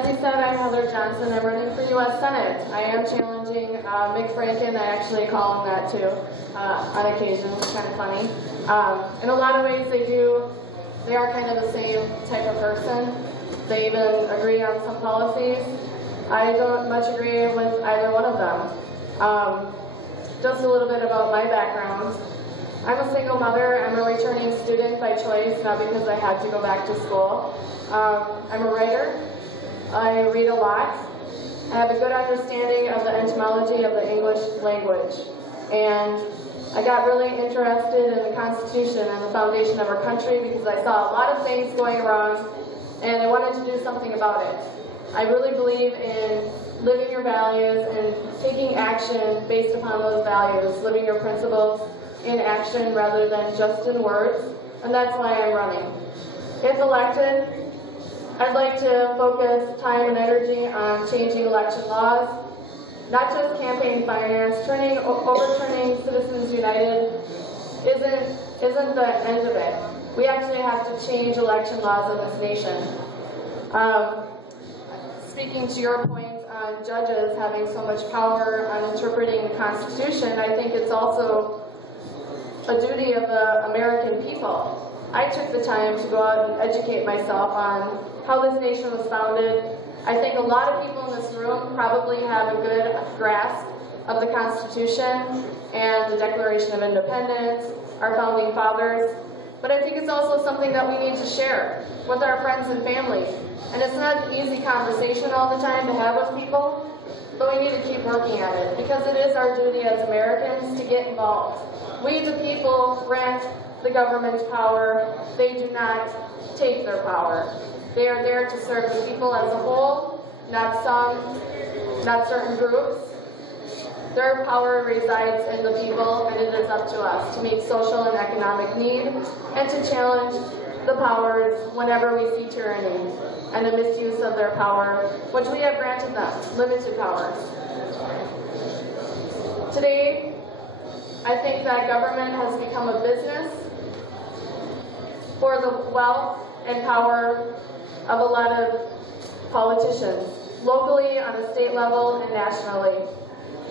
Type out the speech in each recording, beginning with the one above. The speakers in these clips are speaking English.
As you said, I'm Heather Johnson. I'm running for U.S. Senate. I am challenging Mick Franken. I actually call him that too on occasion. It's kind of funny. In a lot of ways, they are kind of the same type of person. They even agree on some policies. I don't much agree with either one of them. Just a little bit about my background. I'm a single mother. I'm a returning student by choice, not because I had to go back to school. I'm a writer. I read a lot. I have a good understanding of the etymology of the English language. And I got really interested in the Constitution and the foundation of our country because I saw a lot of things going wrong and I wanted to do something about it. I really believe in living your values and taking action based upon those values, living your principles in action rather than just in words, and that's why I'm running. If elected, I'd like to focus time and energy on changing election laws, not just campaign finance. Overturning Citizens United isn't the end of it. We actually have to change election laws in this nation. Speaking to your point on judges having so much power on interpreting the Constitution, I think it's also a duty of the American people. I took the time to go out and educate myself on how this nation was founded. I think a lot of people in this room probably have a good grasp of the Constitution and the Declaration of Independence, our founding fathers. But I think it's also something that we need to share with our friends and family. And it's not an easy conversation all the time to have with people, but we need to keep working at it because it is our duty as Americans to get involved. We, the people, grant the government power. They do not take their power. They are there to serve the people as a whole, not certain groups. Their power resides in the people, and it is up to us to meet social and economic need and to challenge the powers whenever we see tyranny and the misuse of their power, which we have granted them, limited powers. Today, I think that government has become a business for the wealth and power of a lot of politicians, locally, on a state level, and nationally.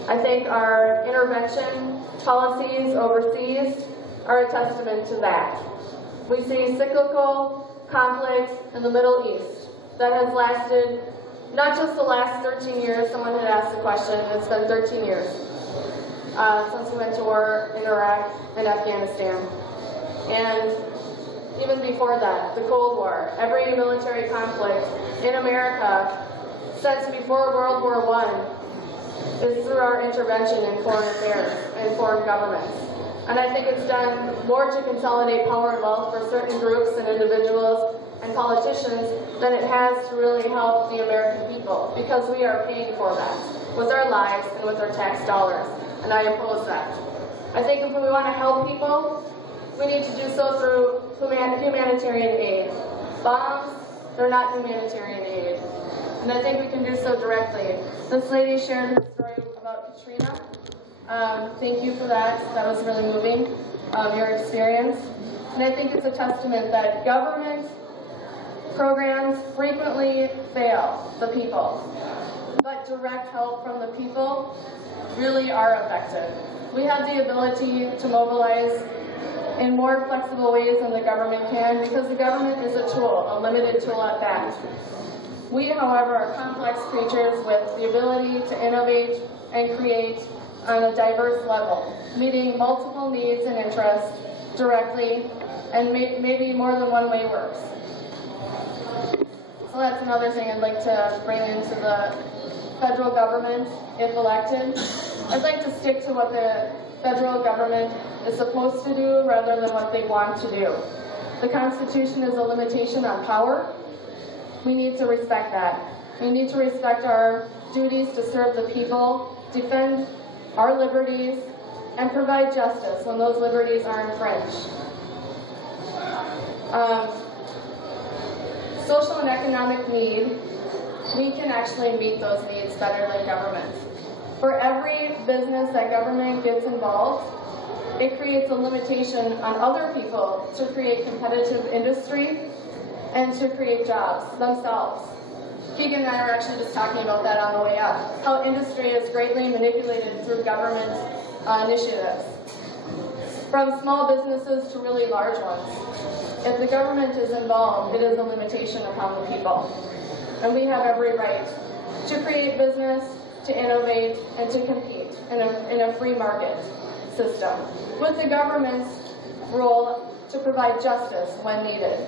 I think our intervention policies overseas are a testament to that. We see cyclical conflict in the Middle East that has lasted not just the last 13 years. Someone had asked the question, it's been 13 years since we went to war in Iraq and Afghanistan. And even before that, the Cold War, every military conflict in America since before World War I is through our intervention in foreign affairs and foreign governments. And I think it's done more to consolidate power and wealth for certain groups and individuals and politicians than it has to really help the American people, because we are paying for that with our lives and with our tax dollars, and I oppose that. I think if we want to help people, we need to do so through humanitarian aid. Bombs, they're not humanitarian aid. And I think we can do so directly. This lady shared her story about Katrina. Thank you for that. That was really moving, your experience. And I think it's a testament that government programs frequently fail the people. But direct help from the people really are effective. We have the ability to mobilize in more flexible ways than the government can, because the government is a tool, a limited tool at that. We, however, are complex creatures with the ability to innovate and create on a diverse level, meeting multiple needs and interests directly, and maybe more than one way works. So that's another thing I'd like to bring into the federal government, if elected. I'd like to stick to what the federal government is supposed to do rather than what they want to do. The Constitution is a limitation on power. We need to respect that. We need to respect our duties to serve the people, defend our liberties, and provide justice when those liberties are infringed. Social and economic need, we can actually meet those needs better than government. For every business that government gets involved, it creates a limitation on other people to create competitive industry and to create jobs themselves. Keegan and I were actually just talking about that on the way up, how industry is greatly manipulated through government initiatives, from small businesses to really large ones. If the government is involved, it is a limitation upon the people. And we have every right to create business, to innovate, and to compete in a free market system, with the government's role to provide justice when needed.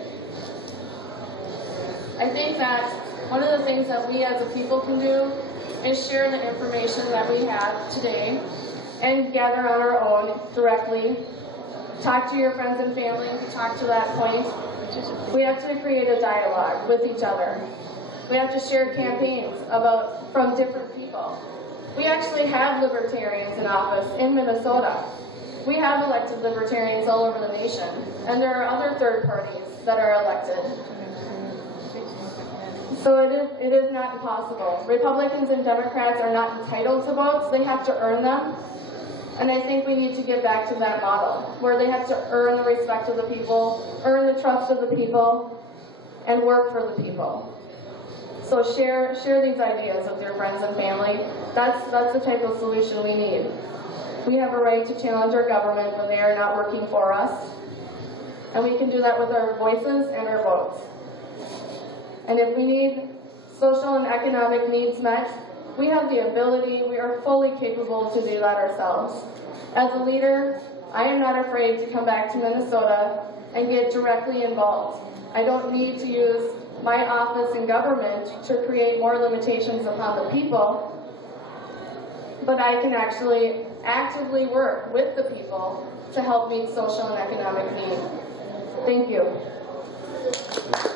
I think that one of the things that we as a people can do is share the information that we have today and gather on our own directly. Talk to your friends and family if you talk to that point. We have to create a dialogue with each other. We have to share campaigns from different people. We actually have libertarians in office in Minnesota. We have elected libertarians all over the nation, and there are other third parties that are elected. So it is not impossible. Republicans and Democrats are not entitled to votes. They have to earn them. And I think we need to get back to that model, where they have to earn the respect of the people, earn the trust of the people, and work for the people. So share these ideas with your friends and family. That's the type of solution we need. We have a right to challenge our government when they are not working for us. And we can do that with our voices and our votes. And if we need social and economic needs met, we have the ability, we are fully capable to do that ourselves. As a leader, I am not afraid to come back to Minnesota and get directly involved. I don't need to use my office in government to create more limitations upon the people, but I can actually actively work with the people to help meet social and economic needs. Thank you.